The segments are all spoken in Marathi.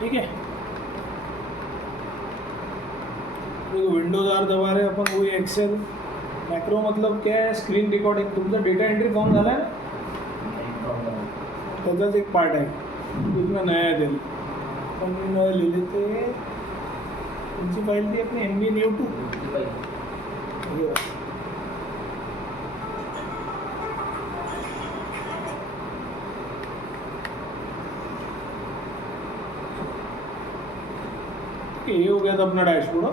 ठीक है। देखो विंडोज आर दबा रहे अपन, वही एक्सेल। मैक्रो मतलब क्या है, स्क्रीन रिकॉर्डिंग। तुमचा डेटा एंट्री फॉर्म झाला आहे ना, त्याचाच एक पार्ट आहे, पूर्ण नया आहे त्याला. पण लिहिले ते तुमची फाईल ती अपनी MB न्यू टू ये हो गया था अपना डैशबोर्ड.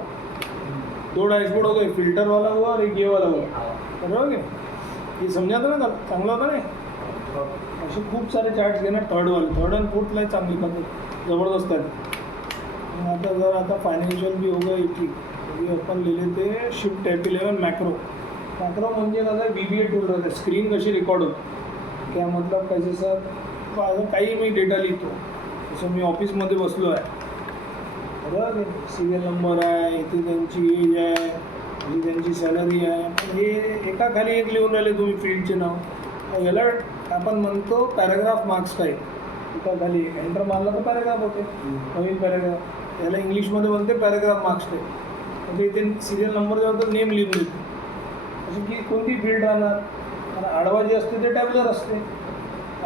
2 डैशबोर्ड हो गए, फिल्टर वाला हुआ और एक ये वाला हुआ. बरोबर. ये समझा था ना, चांगला होता ना. असे खूप सारे चार्ट्स घेणार. थर्ड आणि फोर्थला चांगली पद्धत जबरदस्त आहे. आता फायनान्शियल भी होगा इतकी. अभी अपन लिहिले ते शिफ्ट F11 मॅक्रो. मॅक्रो म्हणजे कसं VBA टूल राहते. स्क्रीन कशी रेकॉर्ड होते, क्या मतलब कैसे सर, काही मी डेटा लिहितो. जसं मी ऑफिसमध्ये बसलो आहे, बरोबर. सिरियल नंबर आहे, इथे त्यांची एज आहे, आणि त्यांची सॅलरी आहे. पण हे एका खाली एक लिहून राहिले तुम्ही फील्डचे नाव. याला आपण म्हणतो पॅराग्राफ मार्क्स टाईप. एका खाली एक एंटर मारला तर पॅराग्राफ होते, नवीन पॅराग्राफ. याला इंग्लिशमध्ये म्हणते पॅराग्राफ मार्क्स टाईप. म्हणजे इथे सिरियल नंबर जेव्हा तर नेम लिहून देतो. अशी की कोणती फील्ड राहणार, आणि आडवा जे असते ते टॅबलर असते.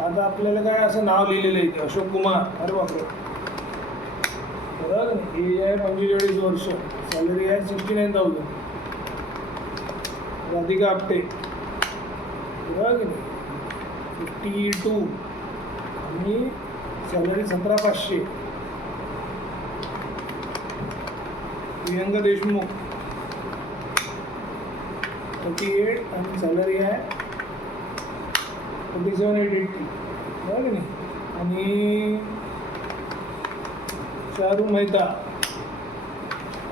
आता आपल्याला काय असं नाव लिहिलेलं आहे, अशोक कुमार. अरे बापरे, बरोबर. एज आहे 45 वर्ष, सॅलरी आहे 69,000. राधिका आपटे, बरोबर. 52 आणि सॅलरी 17,500. प्रियंका देशमुख 38 आणि सॅलरी आहे 47,880. बरोबर की नाही. आणि शाहरुख मेहता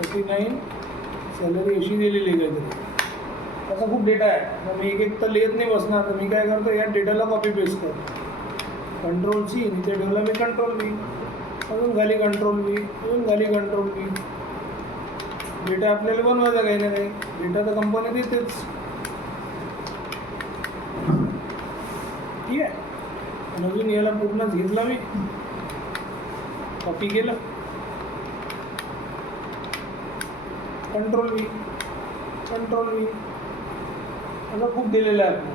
39, सॅलरी अशी दिलेली आहे काहीतरी. त्याचा खूप डेटा आहे. मग मी एक तर लिहित नाही बसणार. तर मी काय करतो, या डेटाला कॉपी पेस्ट करतो. Ctrl+C, इथे ठेवला मी Ctrl+V, अजून खाली Ctrl+V, अजून खाली Ctrl+V. डेटा आपल्याला बनवायचा काही ना काही. डेटा तर कंपनी देतेच, ठीक आहे. आणि अजून याला पूर्णच घेतला मी, कॉपी केलं, Ctrl+V, असं खूप दिलेलं आहे आपलं.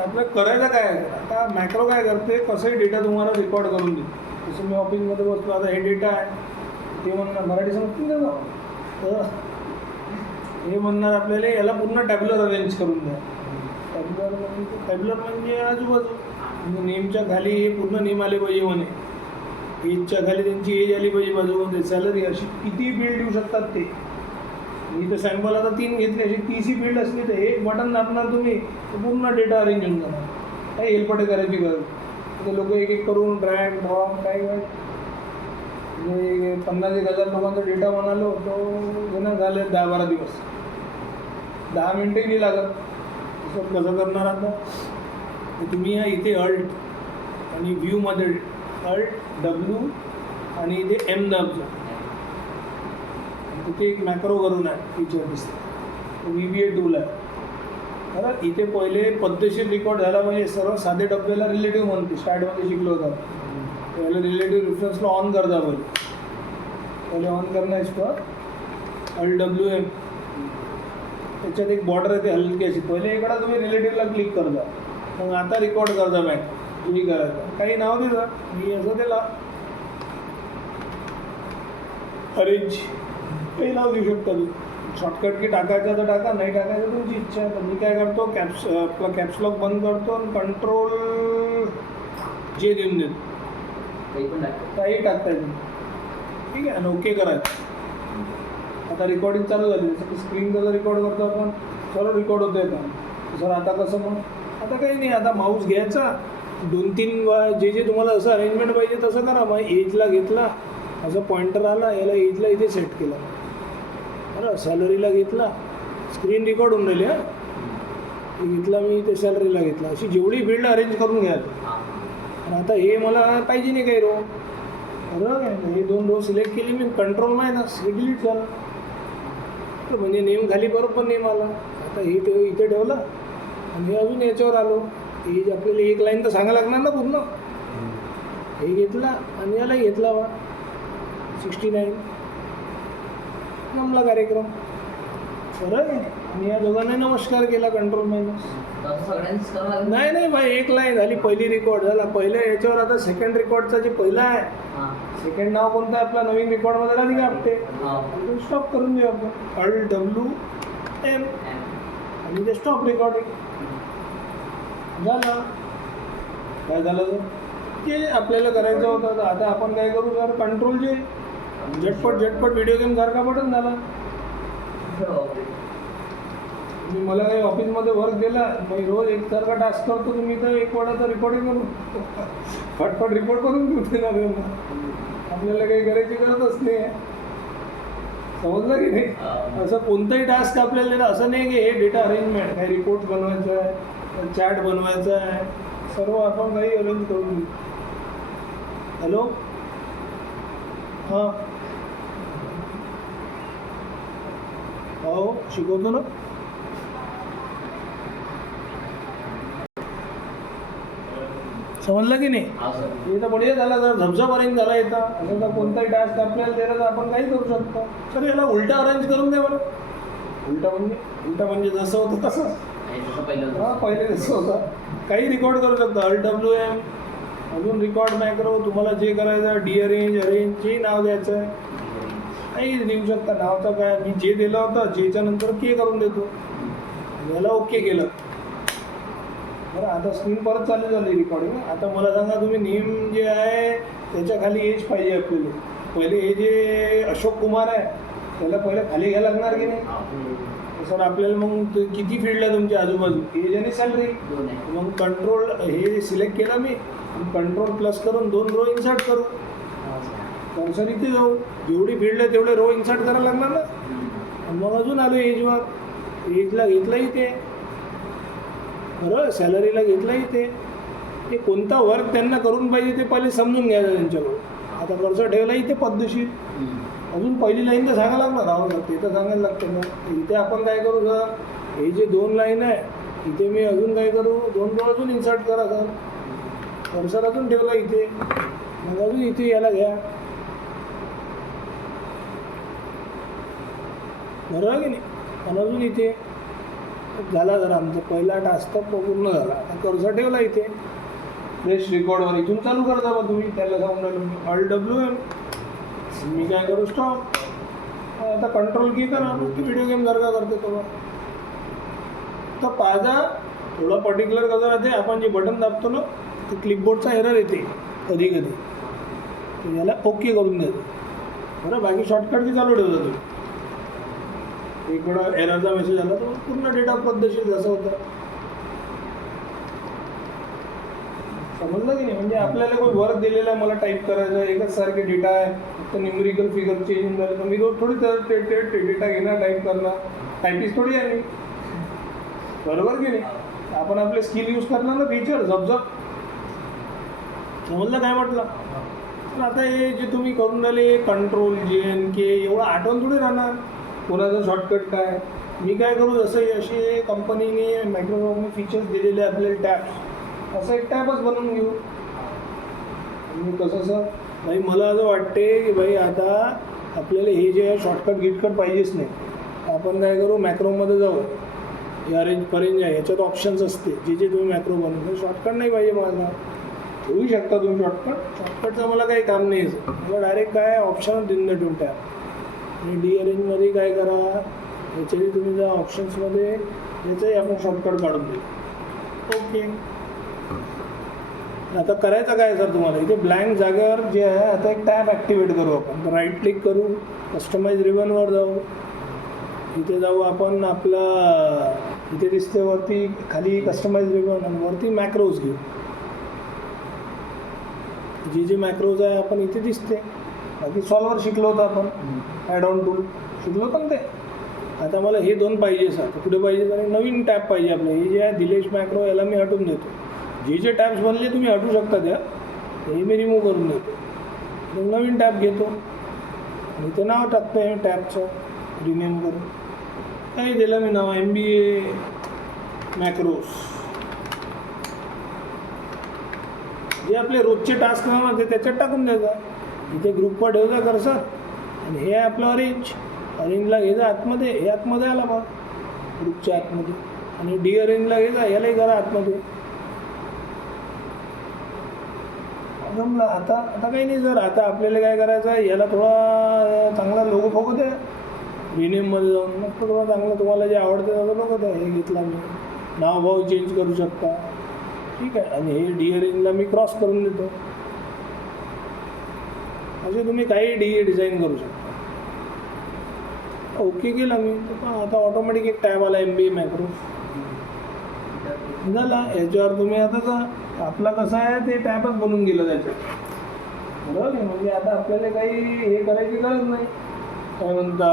आपलं करायचं काय आहे. आता मॅक्रो काय करते, कसंही डेटा तुम्हाला रेकॉर्ड करून देते. जसं मी ऑफिसमध्ये बसलो, आता हे डेटा आहे, ते म्हणणार मराठी समजतील ना, तर हे म्हणणार आपल्याला याला पूर्ण टॅबलर अरेंज करून द्या. टॅबलर म्हणजे आजूबाजू, म्हणजे नेमच्या खाली हे पूर्ण नेम आले पाहिजे म्हणे, एजच्या खाली त्यांची एज आली पाहिजे बाजूमध्ये, सॅलरी. अशी किती फील्ड देऊ शकतात ते. मी तर सॅम्पल आता 3 घेतले. अशी 30 फील्ड असली तर एक बटन दाबणार तुम्ही, पूर्ण डेटा अरेंज होऊन जाणार. काही हेल्पटे करायची गरज. ते लोक एक एक करून ड्रॅग ड्रॉप काय म्हणजे 50,000 लोकांचा डेटा म्हणालो तो घेणं झाले 10-12 दिवस, 10 मिनटंही नाही लागत. असं कसं करणार आता. तुम्ही या इथे अल्ट आणि व्ह्यूमध्ये अल्ट W आणि इथे M दाबजा. तिथे एक मॅक्रो करून आहे, फीचर दिसतं, VBA टूल आहे. बरं. इथे पहिले पद्धतशीर रेकॉर्ड झाला म्हणजे सर्व साधे डब्याला रिलेटिव्ह म्हणते. स्टार्टमध्ये शिकलो होता. पहिले रिलेटिव्ह रेफरन्सला ऑन करता. पहिले ऑन करणं इसको LWM. त्याच्यात एक बॉर्डर आहे, ते हलकी अशी. पहिले इकडं तुम्ही रिलेटिव्हला क्लिक करता, मग आता रेकॉर्ड करता मॅक. तुम्ही करायचं काही नाव दिलं, मी असं त्याला अरेंज काही नाव देऊ शकता. तुम्ही शॉर्टकट की टाकायचं तर टाका, नाही टाकायचं तुमची इच्छा आहे. तर मी काय करतो, आपला कॅप्सलॉक बंद करतो आणि Ctrl+J देऊन देतो. काही टाकता येईल, ठीक आहे. आणि ओके करायचं. आता रेकॉर्डिंग चालू झाली. जसं की स्क्रीन कसं रेकॉर्ड करतो आपण, सर्व रेकॉर्ड होतं येतं. सर आता कसं, मग आता काही नाही. आता माऊस घ्यायचा, 2-3 जे तुम्हाला असं अरेंजमेंट पाहिजे तसं करा. मग एजला घेतला, असं पॉइंटर आला, याला एजला इथे सेट केला. बरं. सॅलरीला घेतला, स्क्रीन रेकॉर्ड होऊन राहिली. घेतला मी इथे सॅलरीला घेतला. अशी जेवढी फील्ड अरेंज करून घ्या. आणि आता हे मला पाहिजे नाही काही रो, बरोबर आहे. हे 2 रो सिलेक्ट केली मी, Ctrl मायनस, हे डिलीट झालं. तर म्हणजे नेम खाली बरोबर नेम आला. आता हे इथे ठेवलं आणि अजून याच्यावर आलो. एज आपल्याला एक लाईन तर सांगायला लागणार ना पूर्ण. हे घेतला आणि याला घेतला बा. 69 जमला कार्यक्रम. बरं आहे. मी या दोघांना नमस्कार केला कंट्रोल मायनस. नाही नाही भाई, एक लाईन झाली, पहिली रेकॉर्ड झाला. पहिल्या याच्यावर आता सेकंड रेकॉर्डचा जे पहिला आहे, सेकंड नाव कोणतं आहे आपला नवीन रेकॉर्डमध्ये राहिली का आपटे, स्टॉप करून देऊ आपण. ALTWM आणि ते स्टॉप रेकॉर्डिंग झालं. काय झालं तर ते आपल्याला करायचं होतं. तर आता आपण काय करू सर, कंट्रोल जे झटपट व्हिडिओ गेम सारखा पडून झाला. मी मला काही ऑफिसमध्ये वर्क दिला, मी रोज एकसारखा टास्क करतो, तुम्ही तर एक वेळा रेकॉर्डिंग करून फटफट रिपोर्ट करून घेऊ ना. आपल्याला काही करायची गरजच नाही आहे. समजलं की नाही. असं कोणताही टास्क आपल्याला दिला असं नाही की हे डेटा अरेंजमेंट, काही रिपोर्ट बनवायचं आहे, चॅट बनवायचं आहे, सर्व आपण काही अरेंज करून घेऊ. हॅलो, हां हो शिकवतो ना. समजलं की नाही. हे तर बढिया झाला, जर झपझापर्यंत झाला येतं. असं तर कोणताही टास्क आपल्याला दिला तर आपण काही करू शकतो. तर याला उलटा अरेंज करून द्या बरं. उलटा म्हणजे जसं होतं तसं. हां, पहिले जसं होतं काही रेकॉर्ड करू शकतो. ALTWM अजून रेकॉर्ड मॅक्रो, तुम्हाला जे करायचं डिअरेंज अरेंज जे नाव द्यायचं आहे काही देऊ शकता. नावचं काय, मी जे दिलं होतं जेच्या नंतर के करून देतो. याला ओके केलं. बरं, आता स्क्रीन परत चालू झाली रेकॉर्डिंग. आता मला सांगा तुम्ही, नेम जे आहे त्याच्या खाली एज पाहिजे आपल्याला. पहिले हे जे अशोक कुमार आहे त्याला पहिले खाली घ्यायला लागणार की नाही. सर आपल्याला मग किती फील्ड आहे तुमच्या आजूबाजू, एज आणि सॅलरी. मग कंट्रोल हे सिलेक्ट केलं मी, कंट्रोल प्लस करून 2 रो इन्सर्ट करू. कर्सर इथे जाऊ, जेवढी फील्ड आहे तेवढे रो इन्सर्ट करायला लागणार ना. मग अजून आलो एजवर, एजला घेतलं इथे, बरं सॅलरीला घेतलं इथे. ते कोणता वर्क त्यांना करून पाहिजे ते पहिले समजून घ्यायचं त्यांच्याकडून. आता कर्सर ठेवला इथे पद्धतशीर. अजून पहिली लाईन तर सांगायला लागणार. राहू सर ते तर सांगायला लागतं ना. इथे आपण काय करू सर, हे जे 2 लाईन आहे इथे मी अजून काय करू, 2 रो अजून इन्सर्ट करा सर. कर्सर अजून ठेवला इथे, मग अजून इथे याला घ्या. बरोबर की नाही. आणि अजून इथे झाला. जर आमचा पहिला टास्क पूर्ण झाला. आता कर्सर ठेवला इथे, फ्रेश रेकॉर्डवर इथून चालू करता मग तुम्ही. त्याला सांगून राहिलो मी ALTWM, मी काय करू स्टॉप. आता कंट्रोल की करा, ती व्हिडिओ गेम सारखा करते तेव्हा. तर पाहा थोडा पर्टिक्युलर कसं राहते, आपण जे बटन दाबतो ना ते क्लिपबोर्डचा एरर येते कधी कधी, तर याला ओके करून देतो. बरं, बाकी शॉर्टकट की चालू ठेवतो तुम्ही. एक वेळा एररचा मेसेज आला तर पूर्ण डेटा पद्धतशीर जसं होतं. समजलं की नाही. म्हणजे आपल्याला कोणी वर्क दिलेला आहे, मला टाईप करायचं आहे, एकच सारखे डेटा आहे, फक्त न्यूमरिकल फिगर चेंज झालं तर मी रोज थोडी डेटा घेणार, टाईप करणार. टाईपिस्ट थोडी आहे मी. बरोबर की नाही. आपण आपले स्किल यूज करणार ना, फीचर झपझप. समजलं काय म्हटलं. पण आता हे जे तुम्ही करून राहिले कंट्रोल JN K एवढं आठवण थोडी राहणार. कोणाचं शॉर्टकट काय. मी काय करू, जसं असे कंपनीने मायक्रोसॉफ्टने फीचर्स दिलेले आपल्याला टॅब्स, असं एक टॅबच बनवून घेऊ. आणि कसं सर भाई, मला असं वाटते की भाई आता आपल्याला हे जे आहे शॉर्टकट गिटकट पाहिजेच नाही. आपण काय करू, मॅक्रोमध्ये जाऊ. हे अरेंज आहे, याच्यात ऑप्शन्स असते जे जे तुम्ही मॅक्रो बनवतो. शॉर्टकट नाही पाहिजे मला, होऊ शकता तुम्ही शॉर्टकटचं मला काही काम नाही. मला डायरेक्ट काय ऑप्शन देऊन दे टॅब. आणि डिअरेंजमध्ये काय करा, याच्याही तुम्ही जा ऑप्शन्समध्ये, याचंही आपण शॉर्टकट काढून देऊ. ओके. आता करायचं काय सर तुम्हाला, इथे ब्लँक जागेवर जे आहे आता एक टॅब ॲक्टिवेट करू आपण. तर राईट क्लिक करू, कस्टमाइज रिबनवर जाऊ, इथे जाऊ आपण. आपला इथे दिसते वरती खाली कस्टमाइज रिबन आणि वरती मॅक्रोज घेऊ. जे मॅक्रोज आहे आपण इथे दिसते. बाकी सॉल्वर शिकलो होतं आपण, ॲड ऑन टूल शिकलो पण ते. आता मला हे 2 पाहिजे सर, कुठे पाहिजे तर नवीन टॅब पाहिजे आपलं. हे जे आहे दिलेश मॅक्रो, याला मी हटवून देतो. जे टॅब्स बनले तुम्ही हटवू शकता त्या, हे मी रिमूव्ह करून देतो. मग नवीन टॅब घेतो आणि ते नाव टाकतो आहे टॅबचं, रिनेम करून. काही दिलं मी नाव MBA मॅक्रोस. जे आपले रोजचे टास्क ना ते त्याच्यात टाकून द्यायचा. इथे ग्रुपवर ठेवजा कर्सर आणि हे आहे आपलं अरेंजला घे जा आतमध्ये, हे आतमध्ये आला बघ ग्रुपच्या आतमध्ये, आणि डी अरेंजला घे जा, यालाही करा आतमध्ये. जमलं. आता आता काही नाही सर, आता आपल्याला काय करायचं आहे, याला थोडा चांगला लोगो फोगो द्या रिनेममध्ये जाऊन, मग थोडा चांगला तुम्हाला जे आवडतं त्याचा लोगो द्या. हे घेतला मी, नाव भाव चेंज करू शकता, ठीक आहे. आणि हे डी अरेंजला मी क्रॉस करून देतो. असे तुम्ही काही डिझाईन करू शकता. ओके केलं मी, आता ऑटोमॅटिक एक टॅब आला MBA मॅक्रो झाला. याच्यावर तुम्ही आता का आपला कसं आहे ते टॅबच बनवून गेलं त्याच्यात, बरोबर आहे. म्हणजे आता आपल्याला काही हे करायची गरज नाही, काय म्हणता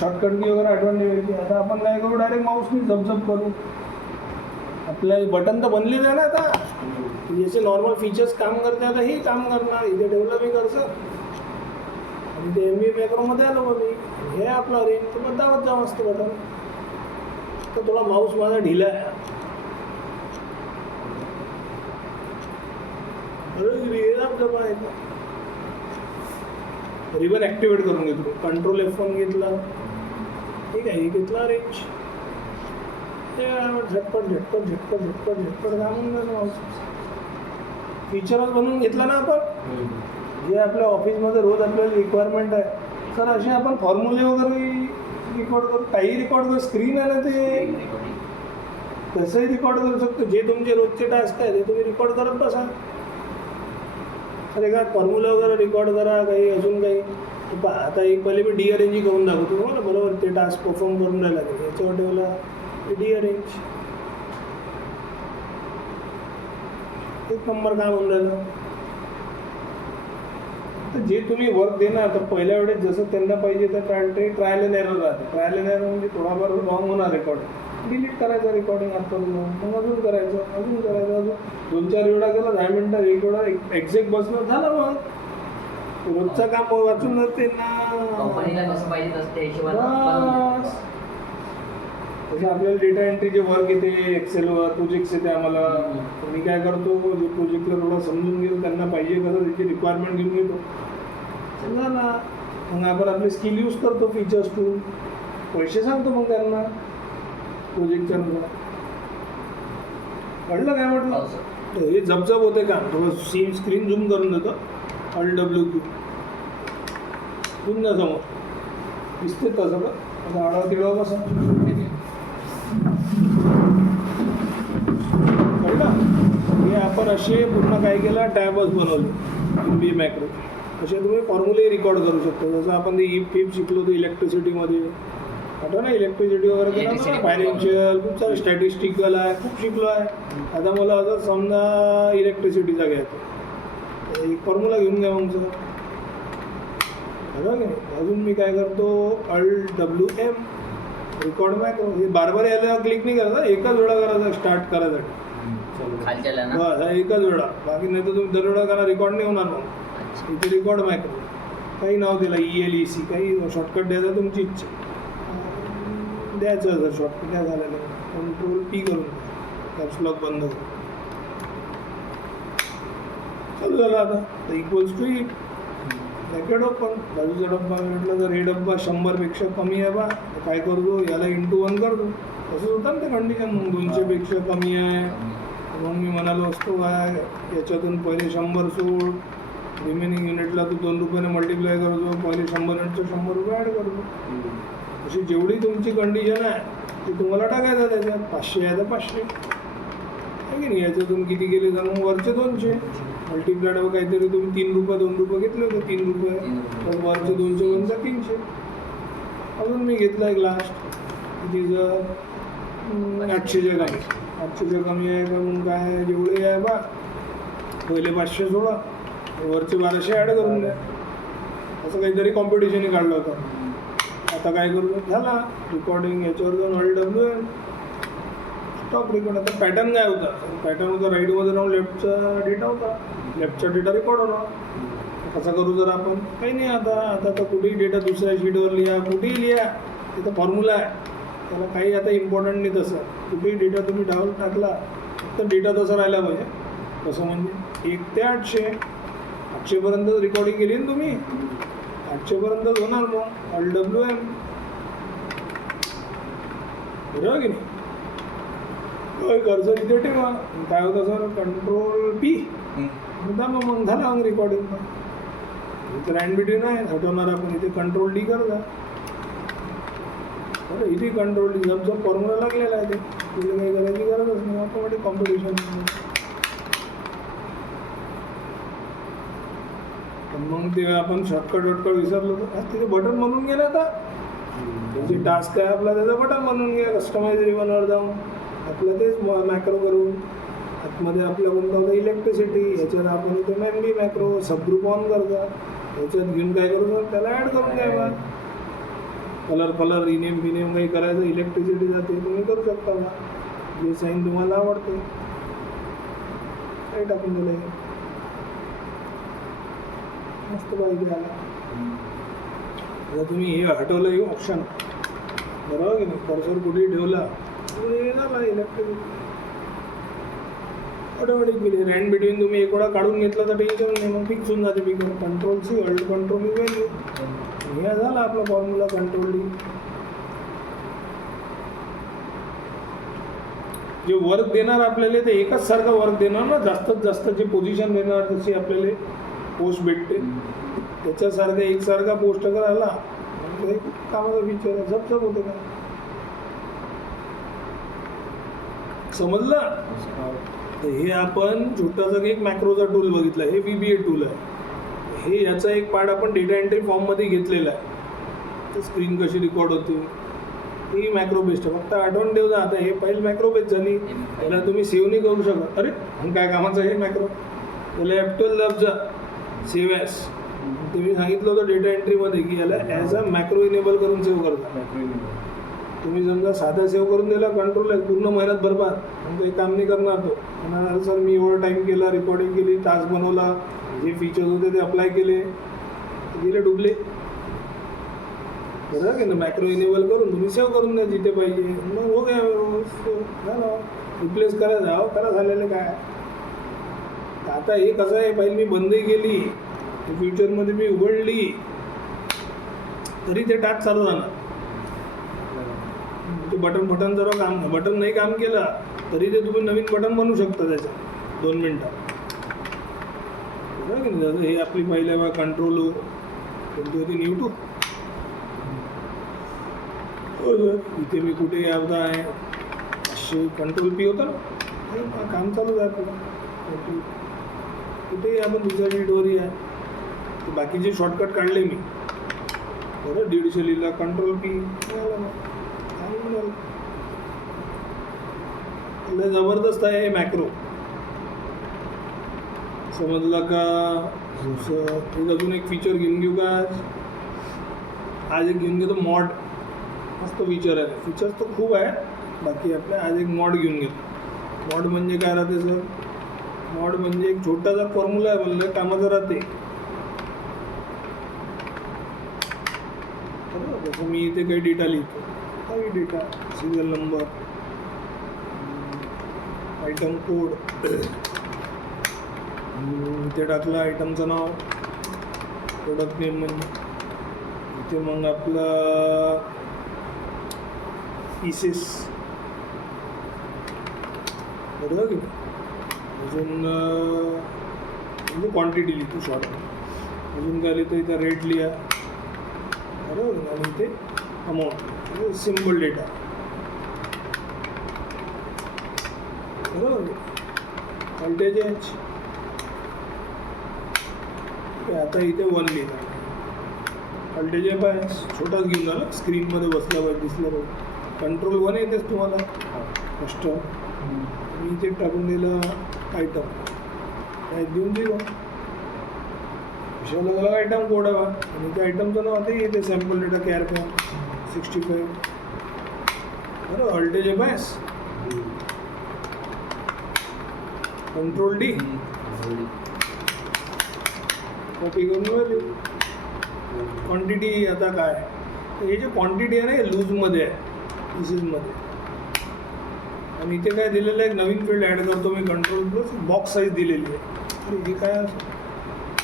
शॉर्टकट की वगैरे आठवण ठेवायची. आता आपण काय करू, डायरेक्ट माऊसनी झपझप करू. आपल्या बटन तर बनलीच आहे ना आता, जसे नॉर्मल फीचर्स काम करते आता हे काम करणार. इथे ठेवलं मी कर्सर आणि ते MBA मॅक्रोमध्ये आलो मग मी, हे आपलं अरेंज तर दावत जा मस्त बटन. तर थोडा माऊस माझा ढिला आहे. रिबन ॲक्टिवेट करून घेतो, कंट्रोल F1 घेतला, ठीक आहे. हे घेतला रेंज, झटपट झटपट झटपट झटपट झटपट घालून झालं माऊस. फीचरच बनवून घेतला ना आपण, जे आपल्या ऑफिसमध्ये रोज आपल्याला रिक्वायरमेंट आहे. सर असे आपण फॉर्म्युले वगैरे रेकॉर्ड करू, काही रेकॉर्ड करू. स्क्रीन आहे ना ते तसंही रेकॉर्ड करू शकतो. जे तुमचे रोजचे टास्क आहे ते तुम्ही रेकॉर्ड करत बसा. अरे का फॉर्म्युला वगैरे रेकॉर्ड करा, काही अजून काही. आता एक पहिले मी डी अरेंज करून दाखवतो तुम्हाला, बरोबर ते टास्क परफॉर्म करून राहिला ते याच्यावर ठेवला डी अरेंज, एक नंबर काम होऊन राहिलं. तर जे तुम्ही वर्क देणार तर पहिल्या वेळेस जसं त्यांना पाहिजे तर ते ट्रायल अँड एरर राहते. ट्रायल अँड एरर म्हणजे थोडाफार रॉंग होणार रेकॉर्ड, डिलीट करायचं रेकॉर्डिंग आतून, मग अजून करायचं अजून करायचं अजून 2-4 वेळा केलं, 10 मिनटं एक वेळा एक्झॅक्ट बसलं झालं. मग रोजचं काम वाचून जाते ना. तसं आपल्याला डेटा एंट्रीचे वर्क येते एक्सेलवर, प्रोजेक्ट्स येते आम्हाला. मी काय करतो, जे प्रोजेक्टला थोडं समजून घेतो, त्यांना पाहिजे कसं त्याची रिक्वायरमेंट घेऊन घेतो, समजा ना. मग आपण आपले स्किल यूज करतो, फीचर्स टूल, पैसे सांगतो मग त्यांना प्रोजेक्टच्या नुसार. कळलं काय म्हटलं? हे जपजप होते काम. थोडं स्क्रीन झूम करून देतो, ALT+W झूम ना समोर दिसते तसं का. आता आडवा तिडवा कसं कळलं. हे आपण असे पूर्ण काय केलं, टॅबच बनवले MBA मॅक्रो. असे तुम्ही फॉर्म्युले रेकॉर्ड करू शकता. जसं आपण ते इफ शिकलो होतो इलेक्ट्रिसिटीमध्ये, आठवं ना, इलेक्ट्रिसिटी वगैरे केलं ना, फायनान्शियल खूप सारं स्टॅटिस्टिकल आहे, खूप शिकलो आहे. आता मला असं समजा इलेक्ट्रिसिटीचा घ्यायचा, एक फॉर्म्युला घेऊन घ्या मग सर, बरोबर की नाही. अजून मी काय करतो, ALT+M रेकॉर्ड मॅक्रो. हे बारबार यायला क्लिक नाही करायचं, एकच वेळा करायचं स्टार्ट करायसाठी, बस एकच वेळा. बाकी नाही तर तुम्ही दरवेळा करा, रेकॉर्ड नाही होणार. मग इथे रेकॉर्ड मॅक्रो काही नाव दिला, ELEC काही शॉर्टकट द्यायचा तुमची इच्छा द्यायचं. जर शॉर्टकट द्या झालेलं कंट्रोल P करून कॅप्स लॉक बंद करून चालू झालं. आता equals to it bracket open, बाजूचा डब्बा म्हटलं जर हे डब्बा 100पेक्षा कमी आहे बा, तर काय करतो, याला × 1 करतो. तसंच होतं ना ते कंडिशन. मग 200पेक्षा कमी आहे, मग मी म्हणालो असतो काय, याच्यातून पहिले 100 सोड, रिमेनिंग युनिटला तू 2 रुपयाने मल्टिप्लाय करतो, पहिले 100 युनिटचं 100 रुपये ॲड करतो. अशी जेवढी तुमची कंडिशन आहे ती तुम्हाला टाकायचं त्याच्यात. 500 आहे तर 500 आहे की नाही. याच्यातून किती गेले तर मग वरचे 200 मल्टिप्लायड काहीतरी तुम्ही 3 रुपये 2 रुपये घेतले होते, 3 रुपये तर वरचे 200 बनचा 300. अजून मी घेतला एक लास्ट, किती जर 800च्या कमी, 800च्या कमी आहे का मग काय जेवढे आहे बा, पहिले 500 सोडा, वरचे 1200 ॲड करून द्या. असं काहीतरी कॉम्पिटिशनही काढलं होतं. आता काय करू, झाला रेकॉर्डिंग. याच्यावर जाऊन ALT+M स्टॉप रेकॉर्ड. आता पॅटर्न काय होता, पॅटर्न होता राईटमध्ये राहून लेफ्टचा डेटा होता, लेफ्टचा डेटा रेकॉर्ड होणार. कसं करू जर आपण, काही नाही. आता तर कुठेही डेटा दुसऱ्या शीटवर लिहा, कुठेही लिहा, तिथं फॉर्म्युला आहे त्याला, काही आता इम्पॉर्टंट नाही. तसं कुठेही डेटा तुम्ही टाकला तर डेटा तसा राहिला पाहिजे. कसं म्हणजे 1 ते 800 800पर्यंत रेकॉर्डिंग केली ना तुम्ही, 800पर्यंत होणार मग LWM, बरोबर की नाही. कर्सर इथे ठेवा, काय होतं सर, कंट्रोल P मग झाला मग रेकॉर्डिंग. इथे रँड बिटवीन आहे हटवणार आपण, इथे कंट्रोल D करता. बरं इथे कंट्रोल D जब फॉर्म्युला लागलेला आहे, ते तिथे काही करायची गरजच नाही, ऑटोमॅटिक कॉम्पिटिशन. मग ते आपण शॉर्टकट विसरलो तर तिथे बटन बनवून गेलं. आता त्याची टास्क आहे आपला, त्याचं बटन बनवून घ्या. कस्टमाइज रिबनवर जाऊन आपलं तेच मॅक्रो करून आतमध्ये आपलं कोणतं होतं इलेक्ट्रिसिटी, याच्यात आपण इथे मेमरी मॅक्रो सबग्रुप ऑन करता, याच्यात घेऊन काय करू सर, त्याला ॲड करून घ्यावा. कलर रिनेम बिनेम काही करायचं, इलेक्ट्रिसिटी जाते तुम्ही करू शकता का, जे साईन तुम्हाला आवडते काही टाकून दिलं. मस्त पाहिजे आला. आता तुम्ही हे हटवलं, हे ऑप्शन बरोबर की नाही, कर्सर कुठेही ठेवला झाला इलेक्ट्रिक ऑटोमॅटिक बिल. रँड बिटवीन तुम्ही एक वेळा काढून घेतलं तर टेन्शन नाही, मग फिक्स होऊन जाते picker. Control C alt control value, हे झाला आपला फॉर्म्युला कंट्रोल D. जे वर्क देणार आपल्याला ते एकच सारखं वर्क देणार ना, जास्तीत जास्त जे पोझिशन देणार तशी आपल्याला पोस्ट भेटते, त्याच्यासारखं एकसारखा पोस्ट करायला कामाचा फीचर आहे. झपझप होते का, समजलं. हे आपण छोटासा एक मॅक्रोचा टूल बघितला, हे VBA टूल आहे. हे याचा एक पार्ट आपण डेटा एंट्री फॉर्ममध्ये घेतलेला आहे. तर स्क्रीन कशी रेकॉर्ड होते ही मॅक्रो बेस्ड आहे. फक्त आठवण ठेवता, आता हे पहिली मॅक्रो बेस्ड झाली, त्याला तुम्ही सेव्ह नाही करू शकत. अरे काय कामाचं हे मॅक्रो, त्याला F12 दाबजा, सेव्ह ॲज. तुम्ही सांगितलं होतं डेटा एंट्रीमध्ये की याला ॲज अ मॅक्रो इनेबल करून सेव्ह करता. तुम्ही समजा साधा सेव्ह करून दिला, कंट्रोल आहे, पूर्ण मेहनत बरबाद, पण काही काम नाही करणार तो. म्हणणार सर मी एवढा टाईम केला, रेकॉर्डिंग केली, टास्क बनवला, जे फीचर्स होते ते अप्लाय केले, गेले डुबले. बरं की ना, मॅक्रो इनेबल करून तुम्ही सेव्ह करून द्या जिथे पाहिजे. मग हो गया झालं, रिप्लेस करायचं हो करा, झालेलं काय. आता हे कसं आहे, पहिले मी बंदही केली, फ्युचरमध्ये मी उघडली तरी ते टास्क चालू राहणार. ते बटन जर बटन नाही काम केलं तरी ते तुम्ही नवीन बटन बनवू शकता त्याच्यात 2 मिनटात. जसं हे आपली पहिल्या वेळा कंट्रोल कोणती होती, न्यू 2. इथे मी कुठे अर्धा आहे, असे कंट्रोल P होता ना, काम चालू आहे आपलं. कुठेही आपण दुसऱ्या शीटवरही आहे, बाकीचे शॉर्टकट काढले मी. बरं 150 लिहिला, कंट्रोल P जबरदस्त आहे हे मॅक्रो. समजलं का. एक अजून एक फीचर घेऊन घेऊ का आज एक घेऊन घेतो, मॉड. मस्त फीचर आहे, फीचर्स तर खूप आहे बाकी आपल्या. आज एक मॉड घेऊन घेतो. मॉड म्हणजे काय राहते सर, मॉड म्हणजे एक छोटासा फॉर्म्युला आहे, म्हणलं कामाचं राहते. जसं मी इथे काही डेटा लिहितो, काही data, serial number, item code, इथे टाकलं आयटमचं नाव, प्रोडक्ट नेम, म्हणजे इथे मग आपला पीसेस, बरोबर की अजून म्हणजे क्वांटिटी लिहितो शॉर्ट. अजून काय लिहितो, इथं रेट लिहा, बरोबर. आणि इथे अमाऊंट, सिम्पल डेटा, बरोबर. व्होल्टेज एच, आता इथे 1 लिहिला. व्होल्टेज एफ आहे, छोटाच घेऊन झाला, स्क्रीनमध्ये बसला पाहिजे, दिसला पाहिजे. कंट्रोल 1 येतेच तुम्हाला फर्स्ट. मी इथे टाकून दिलं आयटम, काय देऊन दिलं अलग अलग आयटम कोड आहे. आणि त्या आयटमचं नाव आता येते सॅम्पल डेटा केअर पॅन 65. बरं व्होल्टेज एफ आहे, कंट्रोल D, कॉपी करून वगैरे. क्वांटिटी आता काय, हे जे क्वांटिटी आहे ना हे लूजमध्ये आहे, पीसेसमध्ये. आणि इथे काय दिलेलं आहे, एक नवीन फील्ड ॲड करतो मी, कंट्रोल प्लस बॉक्स साईज दिलेली आहे. हे काय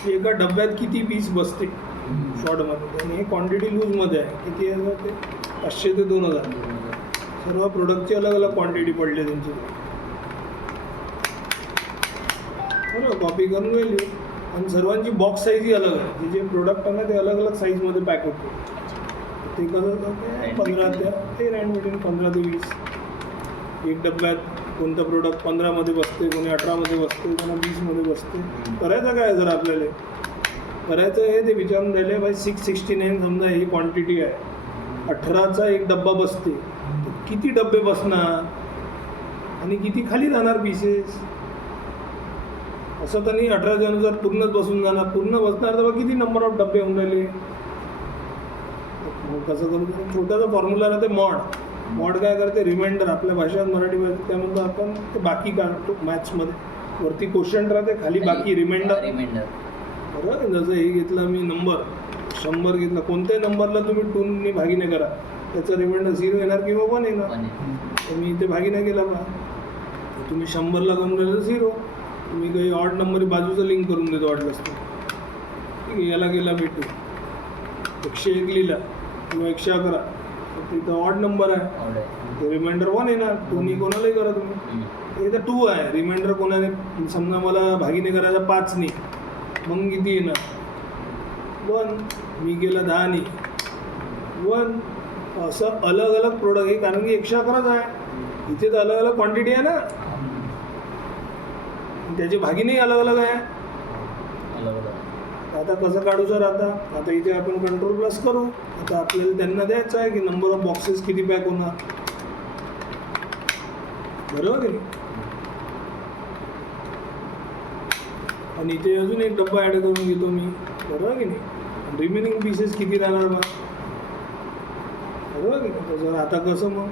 एका डब्यात किती पीस बसते शॉर्टमध्ये, आणि हे क्वांटिटी लूजमध्ये आहे. किती आहे ते 500 ते 2000. सर्व प्रोडक्टची अलग अलग क्वांटिटी पडली त्यांची. बरोबर, कॉपी करून गेली. आणि सर्वांची बॉक्स साईजही अलग आहे. जे प्रोडक्ट आहे ना ते अलग अलग साईजमध्ये पॅक होते. ते कसं 15 ते रँड मिळून 15 ते 20. एक डब्यात कोणतं प्रोडक्ट 15मध्ये बसते, कोणी 18मध्ये बसते, कोणा 20मध्ये बसते. करायचं काय जर आपल्याला करायचं आहे ते विचारून राहिले भाई. 669 समजा ही क्वांटिटी आहे, 18चा एक डब्बा बसते, तर किती डब्बे बसणार आणि किती खाली जाणार पीसेस. असं तर नाही 18च्या नुसार पूर्णच बसून जाणार. पूर्ण बसणार तर किती नंबर ऑफ डब्बे होऊन राहिले. कसं करू, छोटासा फॉर्म्युला राहते मॉड काय करते, रिमाइंडर. आपल्या भाषेत मराठी भाषेत त्यामध्ये आपण ते बाकी काढतो मॅथ्समध्ये. वरती क्वेश्चन राहते, खाली बाकी रिमाइंडर. बरोबर, जसं हे घेतलं मी नंबर 100 घेतला, कोणत्याही नंबरला तुम्ही 2ने भागीने करा, त्याचा रिमाइंडर 0 येणार किंवा 1 येणार. तर मी इथे भागीने केला बा, तुम्ही 100ला करून राहिलं 0. तुम्ही काही ऑड नंबर बाजूचा लिंक करून देतो वाटलंच तर. ठीक आहे, याला गेला भेटू 101 लिहिला किंवा 111, तर तिथं ऑड नंबर आहे, ते रिमाइंडर 1 येणार. दोन्ही कोणालाही करा तुम्ही. इथं 2 आहे, रिमाइंडर कोणाने समजा मला भागीने करायचा 5ने, मग किती येणार 1. मी केलं 10ने 1. असं अलग अलग प्रोडक्ट आहे, कारण की 111च आहे. इथे तर अलग अलग क्वांटिटी आहे ना, त्याची भागीनेही अलग अलग आहे. आता कसं काढू सर, आता इथे आपण कंट्रोल प्लस करू. आता आपल्याला त्यांना द्यायचं आहे की नंबर ऑफ बॉक्सेस किती पॅक होणार. बरोबर की नाही. आणि इथे अजून एक डब्बा ॲड करून घेतो मी. बरोबर की नाही. रिमेनिंग पीसेस किती राहणार बा. बरोबर की नाही. जर आता कसं मग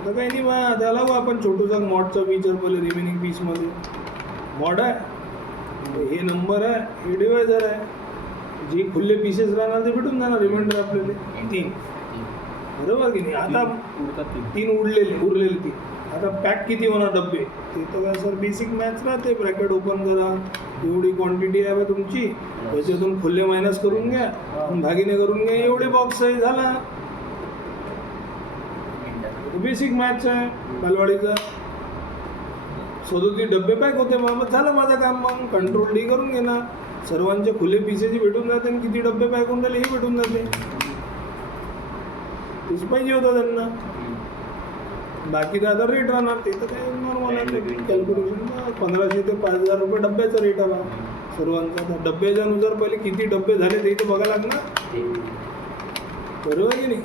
आता काही नाही बा, आता लावू आपण छोटूसा मॉडचा फीचर पहिले रिमेनिंग पीसमध्ये. मॉड आहे, हे नंबर आहे, हे डिवायझर आहे. जे खुले पीसेस राहणार ते भेटून जाणार रिमाइंडर आपल्याला 3. बरोबर की नाही. आता 3 उरलेले 3. आता पॅक किती होणार डब्बे, ते तर काय सर बेसिक मॅथ्स राहते. ब्रॅकेट ओपन करा, एवढी क्वांटिटी आहे तुमची, त्याच्यातून खुले मायनस करून घ्या, भागीने करून घ्या, एवढे बॉक्स आहे, झाला. बेसिक मॅथ्स आहे बालवाडीचा. 37 डब्बे पॅक होते, मग झालं माझं काम. मग कंट्रोल डी करून घेणार, सर्वांचे खुले पीसेसही भेटून जाते आणि किती डब्बे पॅक होऊन राहिले हे भेटून जाते. तेच पाहिजे होतं त्यांना. बाकी तर आता रेट राहणार, ते तर काय नॉर्मल आहे कॅल्क्युलेशन. 1500 ते 5000 रुपये डब्याचा रेट आला सर्वांचा. तर डब्याच्या नुसार पहिले किती डब्बे झाले ते इथे बघायला लागणार. बरोबर की नाही.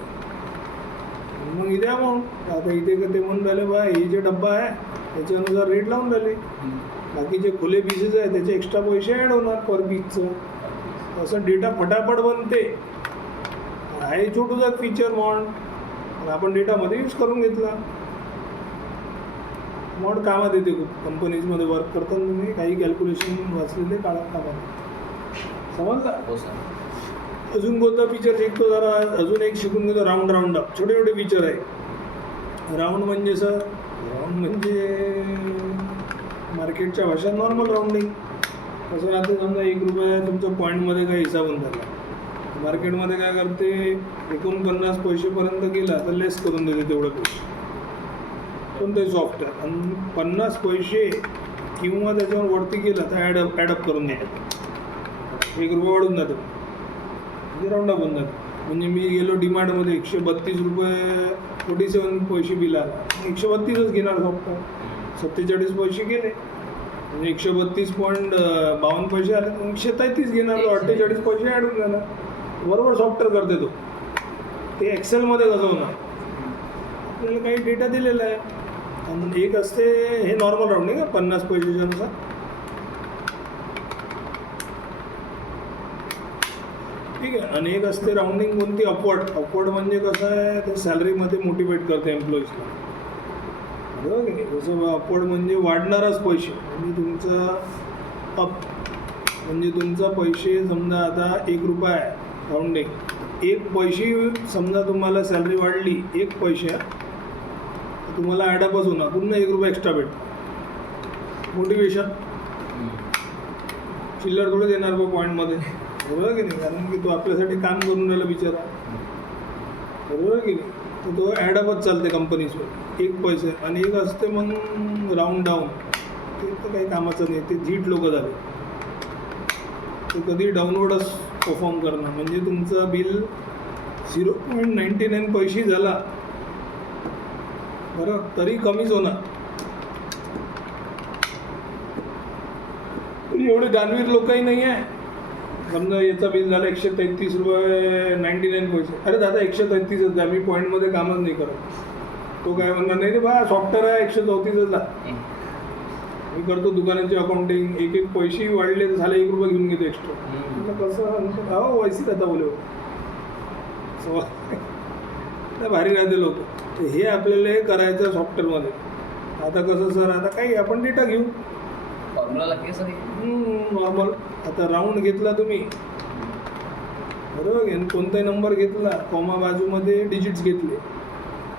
मग इथे अमाऊंट आता इथे ते म्हणून राहिले बा, हे जे डब्बा आहे त्याच्यानुसार रेट लावून राहिले. बाकी जे खुले पीसेस आहे त्याचे एक्स्ट्रा पैसे ॲड होणार पर पीसचं. असं डेटा फटाफट बनते. आहे छोटूसा फीचर मॉड, आपण डेटामध्ये यूज करून घेतला. मॉड कामात येते खूप. कंपनीजमध्ये वर्क करताना तुम्ही काही कॅल्क्युलेशन वाचलेले काळात कामात. समजला. अजून कोणता फीचर शिकतो जरा, अजून एक शिकून घेतो. राऊंड अप छोटे छोटे फीचर आहे. राऊंड म्हणजे सर, राऊंड म्हणजे मार्केटच्या भाषेत नॉर्मल राऊंडिंग. कसं राहते, समजा 1 रुपया तुमच्या पॉईंटमध्ये काही हिसाब होऊन झाला, मार्केटमध्ये काय करते 49 पैसेपर्यंत गेला तर लेस करून देते तेवढे पैसे कोणतेही सॉफ्टवेअर. आणि 50 पैसे किंवा त्याच्यावर वरती गेला तर ॲडअप करून देतात. 1 रुपया वाढून जातो, म्हणजे राऊंडअप होऊन जातं. म्हणजे मी गेलो डीमार्टमध्ये 132 रुपये 47 पैसे बिल आला, 132च घेणार सॉफ्टवेअर. 47 पैसे गेले म्हणजे 132.52 पैसे आले, 133 घेणार. 48 पैसे ॲड होऊन जाणार. बरोबर सॉफ्टवेअर करते तो. ते एक्सेलमध्ये कसं होणार, आपल्याला काही डेटा दिलेला आहे. आणि एक असते हे नॉर्मल राऊंडिंग आहे 50 पैशाच्या नुसार. ठीक आहे. आणि एक असते राऊंडिंग कोणती अपवर्ड म्हणजे कसं आहे, ते सॅलरीमध्ये मोटिवेट करते एम्प्लॉईजला. बरोबर की नाही. जसं अपवर्ड म्हणजे वाढणारच पैसे, म्हणजे तुमचा अप म्हणजे तुमचा पैसे समजा आता 1 रुपया आहे राऊंडिंग, 1 पैसे समजा तुम्हाला सॅलरी वाढली 1 पैसे, तुम्हाला ॲडअपच होणार, पुन्हा 1 रुपया एक्स्ट्रा भेटतो. मोटिवेशन चिल्लर थोडं देणार बा पॉईंटमध्ये, बरोबर की नाही? कारण की तो आपल्यासाठी काम करून राहिला बिचारा, बरोबर की नाही? तर तो ॲडअपच चालते कंपनीसोबत, एक पैसे आणि एक असते मग राऊंड डाऊन, ते तर काही कामाचं नाही. ते झीट लोक झाले, ते कधी डाऊनवर्डच परफॉर्म करणार. म्हणजे तुमचा बिल 0.99 पैसे झाला बरं तरी कमीच होणार. एवढे दानवीर लोकही नाही आहे. समजा याचा बिल झाला 133 रुपये 99 पैसे, अरे दादा 133च द्या, मी पॉईंटमध्ये कामच नाही करत. तो काय म्हणणार, नाही रे बा सॉफ्टवेअर आहे 134च द्या, मी करतो दुकानाची अकाउंटिंग, एक एक पैसे वाढले तर झाले 1 रुपया घेऊन घेतो एक्स्ट्रा. म्हटलं कसं, हो वैसे आता बोले भारी राहते लोक. हे आपल्याला हे करायचं सॉफ्टवेअरमध्ये. आता कसं सर, आता काही आपण डेटा घेऊ नॉर्मल. आता राऊंड घेतला तुम्ही, बरोबर की नाही? कोणताही नंबर घेतला, कॉमा बाजूमध्ये डिजिट्स घेतले,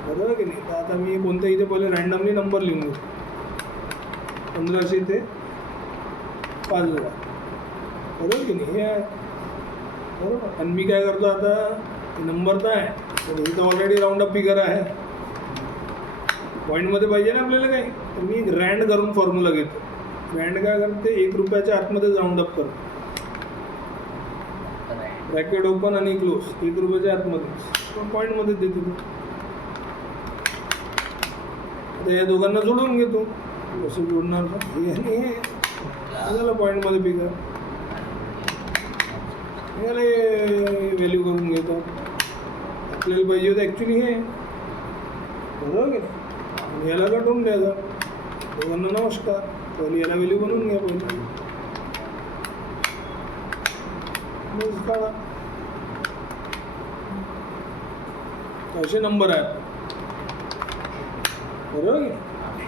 बरोबर की नाही? तर आता मी कोणत्या इथे पहिले रँडमली नंबर लिहून घेतो, 1500 ते 5000, बरोबर की नाही? हे आहे बरोबर. आणि मी काय करतो आता, नंबर तर आहे तर इथं ऑलरेडी राऊंड अप फिगर आहे, पॉईंटमध्ये पाहिजे ना आपल्याला काही, तर मी रँड करून फॉर्म्युला घेतो. रँड काय करते, 1 रुपयाच्या आतमध्ये राऊंड अप करतो, ब्रॅकेट ओपन आणि क्लोज, 1 रुपयाच्या आतमध्ये पॉईंटमध्ये देतो. आता या दोघांना जोडून घेतो. कसं जोडणार, हे आणि हे झालं पॉईंटमध्ये फिगर. याला व्हॅल्यू करून घेतो. आपल्याला पाहिजे होतं ॲक्च्युली हे, बरोबर की नाही? याला कटवून द्यायचा, दोघांना नमस्कार, पहिले याला व्हॅल्यू बनवून घ्या पहिले. काढा, असे नंबर आहेत, बरोबर की?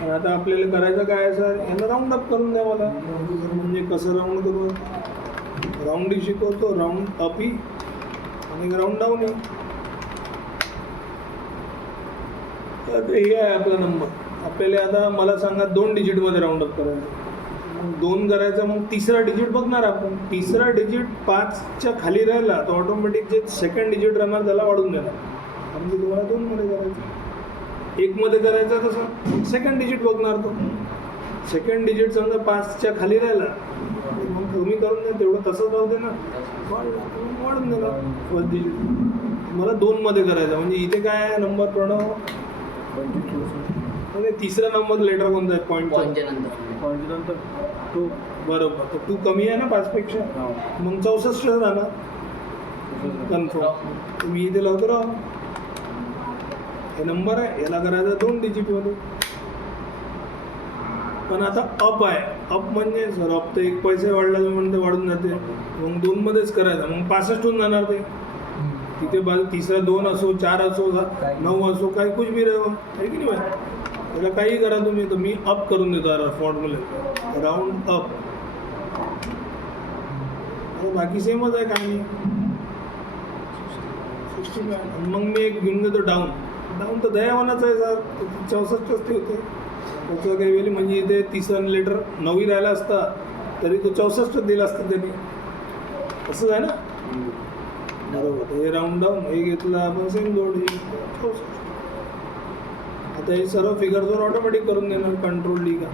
आणि आता आपल्याला करायचं काय आहे सर, याला राऊंड अप करून द्या मला. म्हणजे कसं राऊंड करू, राऊंडही शिकवतो, राऊंड अपही आणि राऊंड डाऊनही. तर हे आहे आपला नंबर. आपल्याला आता मला सांगा 2 डिजिटमध्ये राऊंड अप करायचं, मग 2 करायचं, मग तिसरा डिजिट बघणार आपण. तिसरा डिजिट 5च्या खाली राहिला तर ऑटोमॅटिक जे सेकंड डिजिट राहणार त्याला वाढून देणार. म्हणजे तुम्हाला 2मध्ये करायचं, 1मध्ये करायचं तसं, मग सेकंड डिजिट बघणार तो. सेकंड डिजिट समजा 5च्या खाली राहिला मग कमी करून द्या, तेवढं तसंच राहू दे ना, वाढून देणार फर्स्ट डिजिट. मला 2मध्ये करायचं. म्हणजे इथे काय आहे, नंबर प्रणव आणि तिसरा नंबर लेटर कोणता आहे, पॉईंटच्या नंतर 2, बरोबर. तर 2 कमी आहे ना 5पेक्षा, मग 64 राहणार कन्फर्म. मी इथे लावतो राव, हे नंबर आहे, याला करायचं 2 डिजिटमध्ये. पण आता अप आहे, अप म्हणजे सर अप तर 1 पैसे वाढला म्हणते वाढून जाते, मग 2मध्येच करायचं, मग 65 होऊन जाणार ते. तिथे बाजू तिसरा 2 असो, 4 असो, 9 असो, काही कुछ बी राहा, आहे की नाही बाय? त्याला काही करा तुम्ही. तर मी अप करून देतो फॉर्म्युला, राऊंड अप. बाकी सेमच आहे, काय नाही 65. मग मी एक घेऊन देतो डाऊन. डाऊन तर दयावानाच आहे सर, 64च ते होते, त्याचं काही वेळी. म्हणजे इथे तिसरा लेटर 9 राहिला असता तरी तो 64 दिला असतं त्याने, असंच आहे ना, बरोबर. हे राऊंड डाऊन, हे घेतलं आपण सेम जोड, हे 64. आता हे सर्व फिगर्सवर ऑटोमॅटिक करून देणार, कंट्रोल डी का.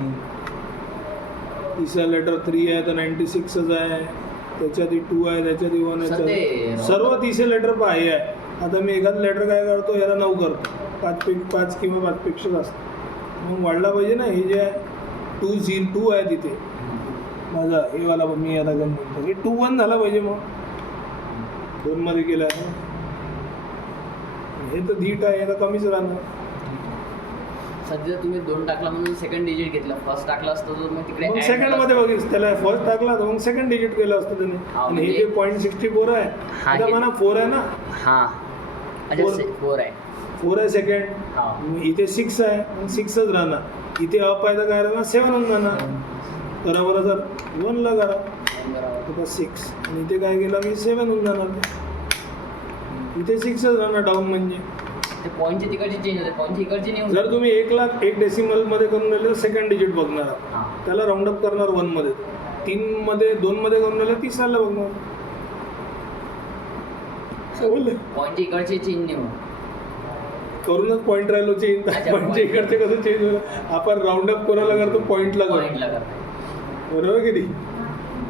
तिसरा लेटर 3 आहे तर 96च आहे, त्याच्यात 2 आहे, त्याच्यात 1 आहे, सर्व तिसरे लेटर पहा हे आहे. आता मी एखादं लेटर काय करतो, याला 9 करतो, 5 किंवा 5पेक्षा जास्त, मग वाढला पाहिजे ना. हे जे आहे 2 आहे तिथे माझा, हे वाला मी याला गण म्हणतो, हे 2-1 झाला पाहिजे, मग 2मध्ये केलं आहे. हे तर धीट आहे, याला कमीच राहणार. सध्या तुम्ही 2 टाकला म्हणून सेकंड डिजिट घेतला, फर्स्ट टाकला असतं तर मग तिकडे मग सेकंडमध्ये बघिस, त्याला फर्स्ट टाकला तर मग सेकंड डिजिट केलं असतं त्याने. आणि हे जे 0.64 आहे, आता म्हणा 4 आहे ना, हां, अच्छा 4 आहे, 4 आहे सेकंड. इथे 6 आहे, मग 6च राहणार. इथे अप आहे तर काय राहणार, 7 होऊन जाणार. करा बरं सर, 1ला करा, आता 6. आणि इथे काय केलं मी, 7 होऊन जाणार. इथे 6च राहणार डाऊन. म्हणजे ते पॉईंटचे तिकडचे चेंज होते, पॉईंटचे इकडचे नाही. जर तुम्ही 1 लाख 1 डेसिमलमध्ये करून राहिले तर सेकंड डिजिट बघणार, त्याला राऊंड अप करणार 1मध्ये. 3मध्ये 2मध्ये करून राहिलं 30ला बघणार. समजलं? पॉईंट इकडचे चेंज नाही होत. करूनच पॉईंट राहिलो चेंज. अच्छा, पॉईंटचे point. इकडचे कसं चेंज होईल? आपण राऊंड अप कोणाला करतो? पॉईंटला करतो. पॉईंटला करता. बरोबर की नाही?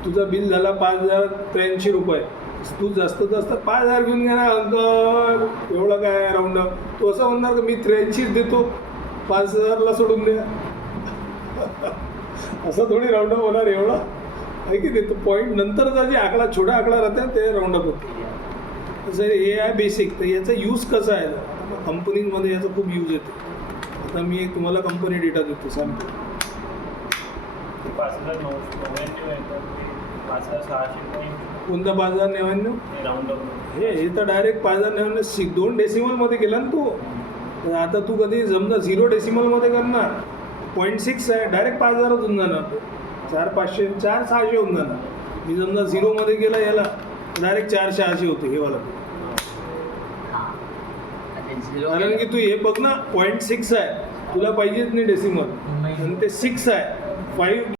तुझा बिल झाला 5,083 रुपये. तू जास्तीत जास्त 5,000 घेऊन घे ना अंकल, एवढं काय राऊंड अप. तू असं म्हणणार का मी 83 देतो, 5,000ला सोडून द्या? असं थोडी राऊंड अप होणार एवढा आहे की नाही? तो पॉईंट नंतरचा जे आकडा छोटा आकडा राहते ते राऊंड अप होते. तसं हे आहे बेसिक. तर याचा यूज कसा आहे? कंपनीमध्ये याचा खूप यूज येतो. आता मी एक तुम्हाला कंपनी डेटा देतो, सांगतो. 5,999 येतं, 5,600 कोणता 5,099? Round up. हे तर डायरेक्ट 5,099 2 डेसिमलमध्ये केला ना तू. तर आता तू कधी समजा 0 डेसिमलमध्ये करणार, 0.6 आहे, डायरेक्ट 5,000 होऊन जाणार. 4,500 4,600 होऊन जाणार. मी समजा 0मध्ये गेला याला डायरेक्ट 4,600 होते हे वाला. हां. आणि झिरो कारण की तू हे बघ ना 0.6 आहे, तुला पाहिजेच नाही डेसिमल, आणि ते 6 आहे 5